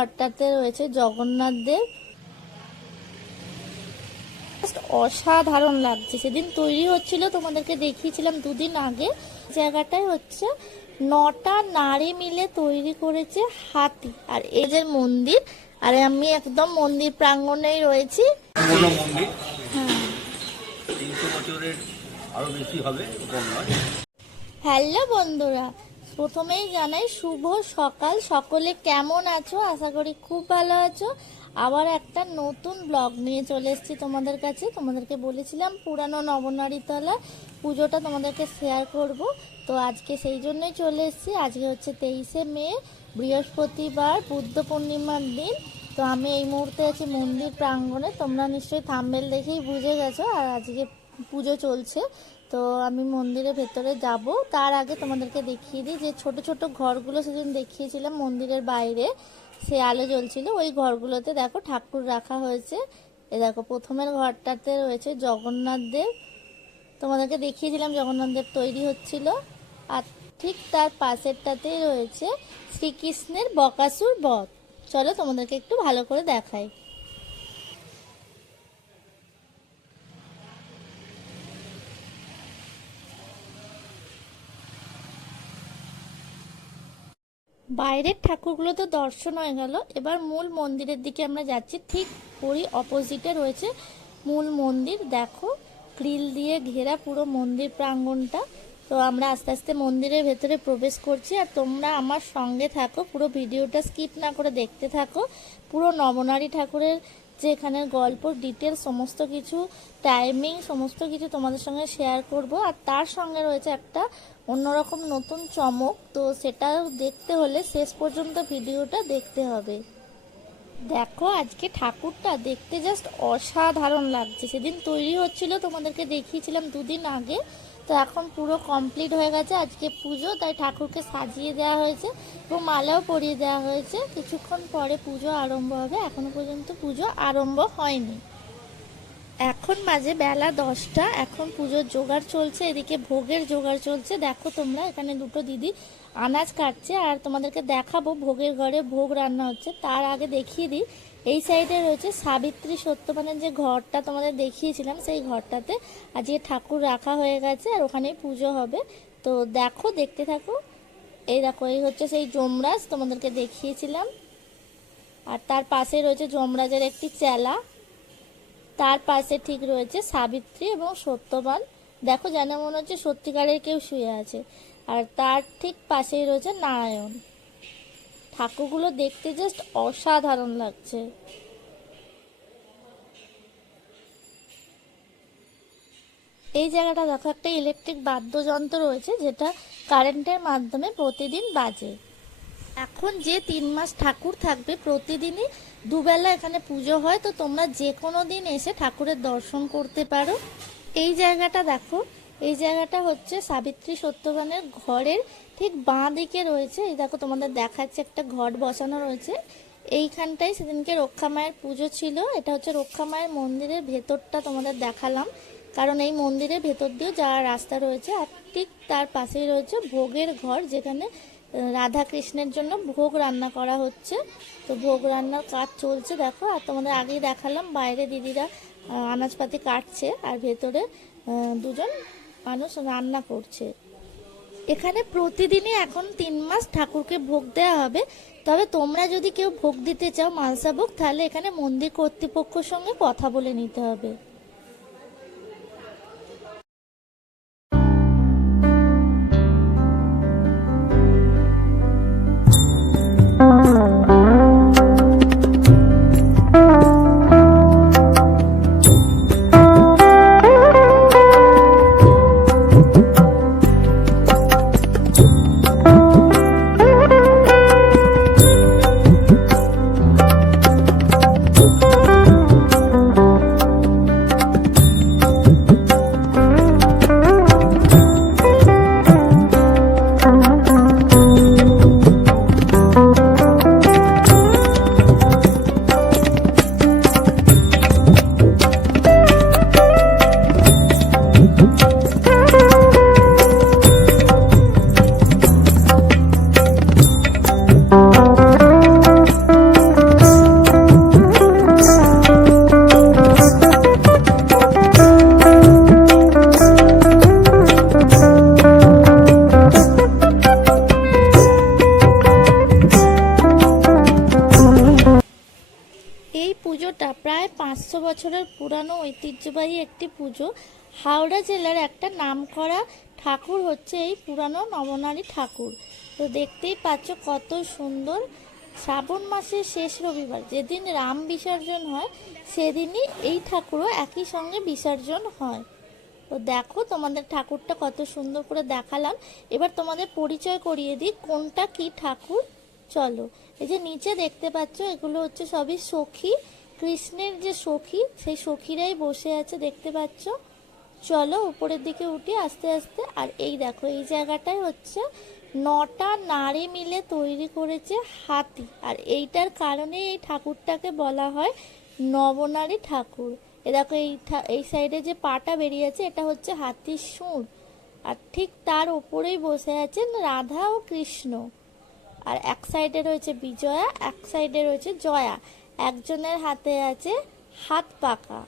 ঘরটাতে রয়েছে জগন্নাথ দেব। অসাধারণ লাগছে। সেদিন তৈরি হচ্ছিল তোমাদেরকে দেখিয়েছিলাম দুদিন আগে। জায়গাটায় হচ্ছে নটা নারী মিলে তৈরি করেছে হাতি। আর এই যে মন্দির আর আমি একদম মন্দির প্রাঙ্গণেই রয়েছি। মন্দির? হ্যাঁ। হ্যালো বন্ধুরা প্রথমেই জানাই শুভ সকাল। সকলে কেমন আছো? আশা করি খুব ভালো আছো। আবার একটা নতুন ব্লগ নিয়ে চলে এসেছি তোমাদের কাছে। তোমাদেরকে বলেছিলাম পুরানো নবনারীতলা পুজোটা তোমাদেরকে শেয়ার করব। তো আজকে সেই জন্যই চলে এসেছি। আজকে হচ্ছে তেইশে মে, বৃহস্পতিবার, বুদ্ধ পূর্ণিমার দিন। তো আমি এই মুহূর্তে আছি মন্দির প্রাঙ্গণে। তোমরা নিশ্চয়ই থাম্বেল দেখেই বুঝে গেছো। আর আজকে পুজো চলছে। তো আমি মন্দিরের ভেতরে যাব। তার আগে তোমাদেরকে দেখিয়ে দিই যে ছোট ছোট ঘরগুলো সেদিন দেখিয়েছিলাম মন্দিরের বাইরে। সে আলো জ্বলছিল। ওই ঘরগুলোতে দেখো ঠাকুর রাখা হয়েছে। এ দেখো প্রথমের ঘরটাতে রয়েছে জগন্নাথ দেব। তোমাদেরকে দেখিয়েছিলাম জগন্নাথ দেব তৈরি হচ্ছিল। আর ঠিক তার পাশেরটাতেই রয়েছে শ্রীকৃষ্ণের বকাসুর বধ। চলো তোমাদেরকে একটু ভালো করে দেখাই। বাইরের ঠাকুরগুলো তো দর্শন হয়ে গেল। এবার মূল মন্দিরের দিকে আমরা যাচ্ছি। ঠিক ওরই অপোজিটে রয়েছে মূল মন্দির। দেখো, গ্রিল দিয়ে ঘেরা পুরো মন্দির প্রাঙ্গণটা তো আমরা আস্তে আস্তে মন্দিরের ভেতরে প্রবেশ করছি। আর তোমরা আমার সঙ্গে থাকো। পুরো ভিডিওটা স্কিপ না করে দেখতে থাকো। পুরো নবনারী ঠাকুরের যে এখানের গল্প ডিটেল সমস্ত কিছু টাইমিং সমস্ত কিছু তোমাদের সঙ্গে শেয়ার করব। আর তার সঙ্গে রয়েছে একটা অন্যরকম নতুন চমক। তো সেটা দেখতে হলে শেষ পর্যন্ত ভিডিওটা দেখতে হবে। দেখো, আজকে ঠাকুরটা দেখতে জাস্ট অসাধারণ লাগছে। সেদিন তৈরি হচ্ছিল, তোমাদেরকে দেখিয়েছিলাম দুদিন আগে। তো এখন পুরো কমপ্লিট হয়ে গেছে। আজকে পুজো, তাই ঠাকুরকে সাজিয়ে দেওয়া হয়েছে এবং মালাও পরিয়ে দেওয়া হয়েছে। কিছুক্ষণ পরে পুজো আরম্ভ হবে। এখনও পর্যন্ত পুজো আরম্ভ হয়নি। এখন বাজে বেলা দশটা। এখন পুজোর জোগাড় চলছে। এদিকে ভোগের জোগাড় চলছে। দেখো তোমরা, এখানে দুটো দিদি আনাজ কাটছে। আর তোমাদেরকে দেখাবো, ভোগের ঘরে ভোগ রান্না হচ্ছে। তার আগে দেখিয়ে দিই। এই সাইডে রয়েছে সাবিত্রী সত্যবানের যে ঘরটা তোমাদের দেখিয়েছিলাম, সেই ঘরটাতে। আজকে ঠাকুর রাখা হয়ে গেছে আর ওখানেই পুজো হবে। তো দেখো, দেখতে থাকো। এই দেখো, এই হচ্ছে সেই যমরাজ, তোমাদেরকে দেখিয়েছিলাম। আর তার পাশে রয়েছে যমরাজের একটি চেলা। তার পাশে ঠিক রয়েছে সাবিত্রী এবং সত্যবান। দেখো যেন মনে হচ্ছে সত্যিকারের কেউ শুয়ে আছে। আর তার ঠিক পাশেই রয়েছে নারায়ণ। ঠাকুরগুলো দেখতে জাস্ট অসাধারণ লাগছে। এই জায়গাটা দেখো, একটা ইলেকট্রিক বাদ্যযন্ত্র রয়েছে যেটা কারেন্টের মাধ্যমে প্রতিদিন বাজে। এখন যে তিন মাস ঠাকুর থাকবে, প্রতিদিনই দুবেলা এখানে পুজো হয়, তো তোমরা যে কোনো দিন এসে ঠাকুরের দর্শন করতে পারো। এই জায়গাটা দেখো এই জায়গাটা হচ্ছে সাবিত্রী সত্যবানের ঘরের ঠিক বাঁ দিকে রয়েছে। এই দেখো তোমাদের দেখাচ্ছে একটা ঘট বসানো রয়েছে। এইখানটাই সেদিনকে রক্ষা মায়ের পুজো ছিল। এটা হচ্ছে রক্ষা মায়ের মন্দিরের ভেতরটা তোমাদের দেখালাম। কারণ এই মন্দিরের ভেতর দিয়েও যাওয়ার রাস্তা রয়েছে আর ঠিক তার পাশেই রয়েছে ভোগের ঘর, যেখানে রাধা কৃষ্ণের জন্য ভোগ রান্না করা হচ্ছে। তো ভোগ রান্নার কাজ চলছে দেখো। আর তোমাদের আগেই দেখালাম বাইরে দিদিরা আনাজপাতি কাটছে। আর ভেতরে দুজন মানুষ রান্না করছে। এখানে প্রতিদিনই এখন তিন মাস ঠাকুরকে ভোগ দেওয়া হবে। তবে তোমরা যদি কেউ ভোগ দিতে চাও মালসা ভোগ, তাহলে এখানে মন্দির কর্তৃপক্ষের সঙ্গে কথা বলে নিতে হবে। একটি পুজো। হাওড়া জেলার একটা নামকরা ঠাকুর হচ্ছে এই পুরানো নবনারী ঠাকুর। তো দেখতেই পাচ্ছ কত সুন্দর। শ্রাবণ মাসের শেষ রবিবার, যেদিন রাম বিসর্জন হয়, সেদিনই এই ঠাকুরও একই সঙ্গে বিসর্জন হয়। তো দেখো তোমাদের ঠাকুরটা কত সুন্দর করে দেখালাম। এবার তোমাদের পরিচয় করিয়ে দিই, কোনটা কি ঠাকুর? চলো, এই যে নিচে দেখতে পাচ্ছ, এগুলো হচ্ছে সবই সখী। কৃষ্ণের যে সখী, সেই সখীরাই বসে আছে দেখতে পাচ্ছ। চলো উপরের দিকে উঠি আস্তে আস্তে। আর এই দেখো, এই জায়গাটায় হচ্ছে নটা নারী মিলে তৈরি করেছে হাতি। আর এইটার কারণে এই ঠাকুরটাকে বলা হয় নবনারী ঠাকুর। এ দেখো, এই এই সাইডে যে পাটা বেরিয়ে আছে এটা হচ্ছে হাতির সুর আর ঠিক তার উপরেই বসে আছেন রাধা ও কৃষ্ণ। আর এক সাইডে রয়েছে বিজয়া, এক সাইডে রয়েছে জয়া। একজনের হাতে আছে হাত পাকা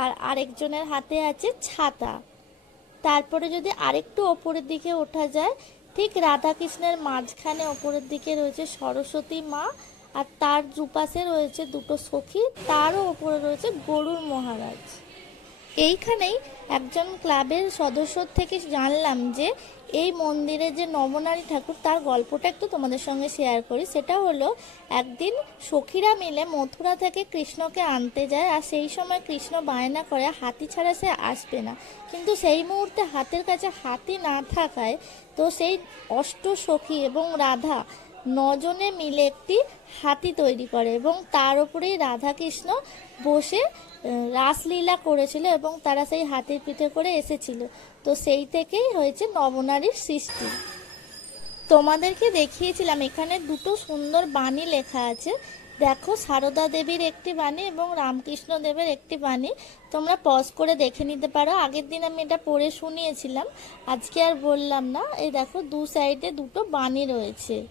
আর আরেকজনের হাতে আছে ছাতা। তারপরে যদি আরেকটু ওপরের দিকে ওঠা যায়, ঠিক রাধাকৃষ্ণের মাঝখানে ওপরের দিকে রয়েছে সরস্বতী মা আর তার দুপাশে রয়েছে দুটো সখী, তারও ওপরে রয়েছে গরুর মহারাজ। এইখানেই একজন ক্লাবের সদস্য থেকে জানলাম যে এই মন্দিরে যে নবনারী ঠাকুর, তার গল্পটা একটু তোমাদের সঙ্গে শেয়ার করি। সেটা হলো, একদিন সখীরা মিলে মথুরা থেকে কৃষ্ণকে আনতে যায় আর সেই সময় কৃষ্ণ বায়না করে, হাতি ছাড়া সে আসবে না। কিন্তু সেই মুহূর্তে হাতের কাছে হাতি না থাকায় তো সেই অষ্ট সখী এবং রাধা নজনে মিলে একটি হাতি তৈরি করে এবং তার উপরেই রাধাকৃষ্ণ বসে রাসলীলা করেছিল এবং তারা সেই হাতির পিঠে করে এসেছিল। তো সেই থেকেই হয়েছে নবনারীর সৃষ্টি। তোমাদেরকে দেখিয়েছিলাম? এখানে দুটো সুন্দর বাণী লেখা আছে। দেখো, সারদা দেবীর একটি বাণী এবং রামকৃষ্ণ দেবের একটি বাণী। তোমরা পজ করে দেখে নিতে পারো। আগের দিন আমি এটা পড়ে শুনিয়েছিলাম। আজকে আর বললাম না। এই দেখো, দু সাইডে দুটো বাণী রয়েছে।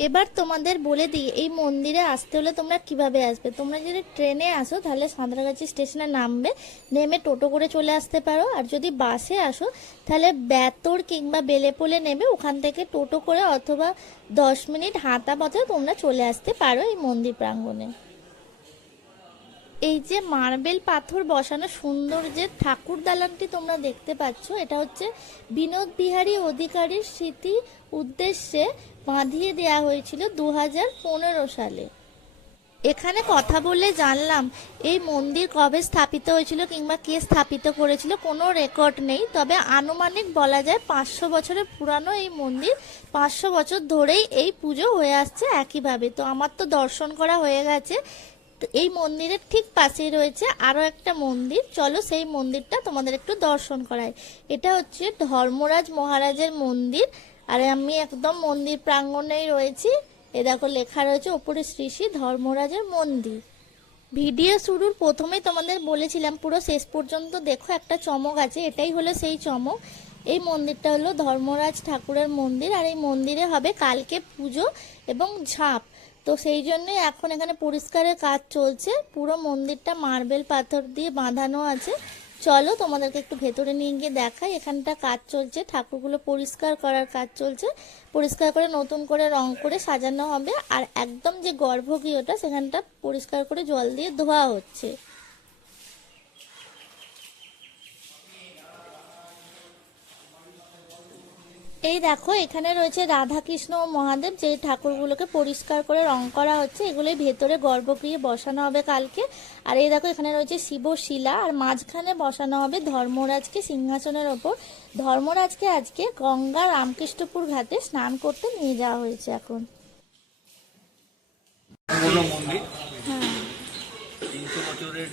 এবার তোমাদের বলে দিই, এই মন্দিরে আসতে হলে তোমরা কীভাবে আসবে? তোমরা যদি ট্রেনে আসো, তাহলে সাঁতরাগাছি স্টেশনে নামবে, নেমে টোটো করে চলে আসতে পারো। আর যদি বাসে আসো, তাহলে বেতর কিংবা বেলেপোলে নেবে ওখান থেকে টোটো করে অথবা দশ মিনিট হাঁটা পথে তোমরা চলে আসতে পারো এই মন্দির প্রাঙ্গণে। এই যে মার্বেল পাথর বসানো সুন্দর যে ঠাকুর দালানটি তোমরা দেখতে পাচ্ছ, এটা হচ্ছে বিনোদ বিহারী অধিকারীর স্মৃতি উদ্দেশ্যে বাঁধিয়ে দেওয়া হয়েছিল দু সালে। এখানে কথা বলে জানলাম, এই মন্দির কবে স্থাপিত হয়েছিল কিংবা কে স্থাপিত করেছিল কোনো রেকর্ড নেই, তবে আনুমানিক বলা যায় পাঁচশো বছরের পুরানো এই মন্দির পাঁচশো বছর ধরেই এই পুজো হয়ে আসছে একইভাবে। তো আমার তো দর্শন করা হয়ে গেছে এই মন্দিরের ঠিক পাশেই রয়েছে আরও একটা মন্দির। চলো সেই মন্দিরটা তোমাদের একটু দর্শন করায় এটা হচ্ছে ধর্মরাজ মহারাজের মন্দির। আর আমি একদম মন্দির প্রাঙ্গণেই রয়েছি। এ দেখো লেখা রয়েছে ওপরে শ্রী শ্রী ধর্মরাজের মন্দির। ভিডিও শুরুর প্রথমেই তোমাদের বলেছিলাম, পুরো শেষ পর্যন্ত দেখো একটা চমক আছে, এটাই হলো সেই চমক। এই মন্দিরটা হলো ধর্মরাজ ঠাকুরের মন্দির, আর এই মন্দিরে হবে কালকে পুজো এবং ঝাঁপ। তো সেই জন্যই এখন এখানে পরিষ্কারের কাজ চলছে। পুরো মন্দিরটা মার্বেল পাথর দিয়ে বাঁধানো আছে। চলো, তোমাদেরকে একটু ভেতরে নিয়ে গিয়ে দেখাই। এখানটা কাজ চলছে, ঠাকুরগুলো পরিষ্কার করার কাজ চলছে। পরিষ্কার করে, নতুন করে রং করে সাজানো হবে। আর একদম যে গর্ভগৃহটা, সেখানটা পরিষ্কার করে জল দিয়ে ধোয়া হচ্ছে। এই দেখো এখানে রয়েছে রাধা কৃষ্ণ ও মহাদেব যে ঠাকুরগুলোকে পরিষ্কার করে রং করা হচ্ছে এগুলোই ভেতরে গর্ভগৃহে বসানো হবে কালকে। আর এই দেখো এখানে রয়েছে শিবশিলা আর মাঝখানে বসানো হবে ধর্মরাজকে সিংহাসনের ওপর। ধর্মরাজকে আজকে গঙ্গা রামকৃষ্ণপুর ঘাটে স্নান করতে নিয়ে যাওয়া হয়েছে এখন। তিনশো বছরের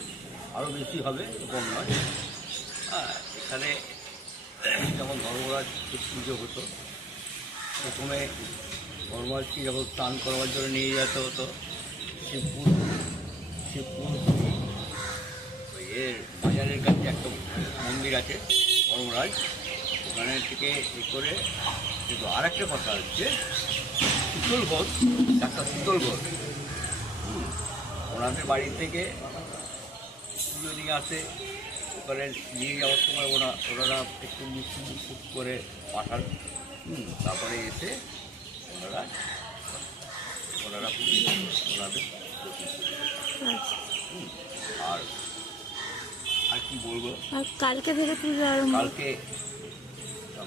আরও বেশি হবে হ্যাঁ এখানে যখন ধর্মরাজ পুজো হতো, প্রথমে ধর্মরাজকে যখন স্নান করবার জন্য নিয়ে যেতে হতো শিবপুর শিবপুর এর বাজারের কাছে একটা মন্দির আছে, ধর্মরাজ। ওখানে থেকে এ করে, কিন্তু আর একটা কথা হচ্ছে শীতলগড় একটা শীতলগড় ওনাদের বাড়ি থেকে পুজো নিয়ে আসে ওখানে নিয়ে যাওয়ার সময় ওরা ওনারা একটু মিষ্টি মিষ্টি করে পাঠান। তারপরে এসে ওনারা ওনারা ওনাদের আচ্ছা। আর আর কি বলব? আর কালকে থেকে পুজো আরম্ভ? কালকে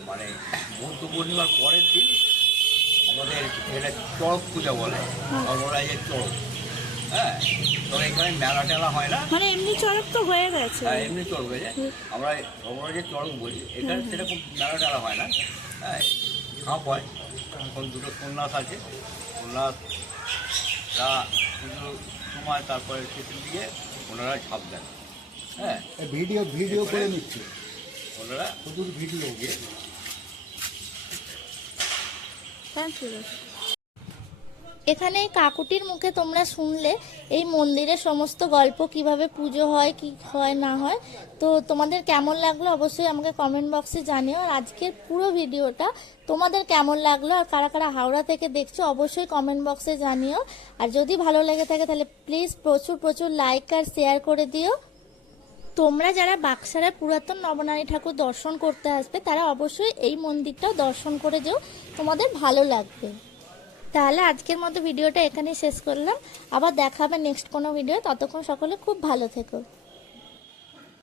মানে বৌদ্ধ পূর্ণিমার পরের দিন আমাদের এটা চড়ক পূজা বলে ধর্মরাজের চড়ক। হ্যাঁ তবে এখানে মেলা টেলা হয় না। মানে এমনি চড়ক তো হয়ে গেছে। হ্যাঁ এমনি চড়ক হয়েছে আমরা ধর্মরাজের চড়ক বলি এখানে সেরকম মেলা টেলা হয় না। হ্যাঁ ঝাঁপ হয়। এখন দুটো সন্ন্যাস আছে। সন্ন্যাসরা পুজোর সময় তারপরে শেষের দিকে ওনারা ঝাঁপ দেন। হ্যাঁ ভিডিও ভিডিও করে নিচ্ছে। ওনারা শুধু ভিডিও। গিয়ে থ্যাংক ইউ এখানে কাকুটির মুখে তোমরা শুনলে এই মন্দিরের সমস্ত গল্প, কীভাবে পুজো হয়, কি হয়, না হয়। তো তোমাদের কেমন লাগল অবশ্যই আমাকে কমেন্ট বক্সে জানিও। আর আজকের পুরো ভিডিওটা তোমাদের কেমন লাগল আর কারা কারা হাওড়া থেকে দেখছ অবশ্যই কমেন্ট বক্সে জানিও। আর যদি ভালো লেগে থাকে তাহলে প্লিজ প্রচুর প্রচুর লাইক আর শেয়ার করে দিও। তোমরা যারা বাক্সারের পুরাতন নবনারী ঠাকুর দর্শন করতে আসবে, তারা অবশ্যই এই মন্দিরটাও দর্শন করে যেও। তোমাদের ভালো লাগবে। তাহলে আজকের মতো ভিডিওটা এখানেই শেষ করলাম। আবার দেখাবে নেক্সট কোনো ভিডিও ততক্ষণ সকলে খুব ভালো থেকো।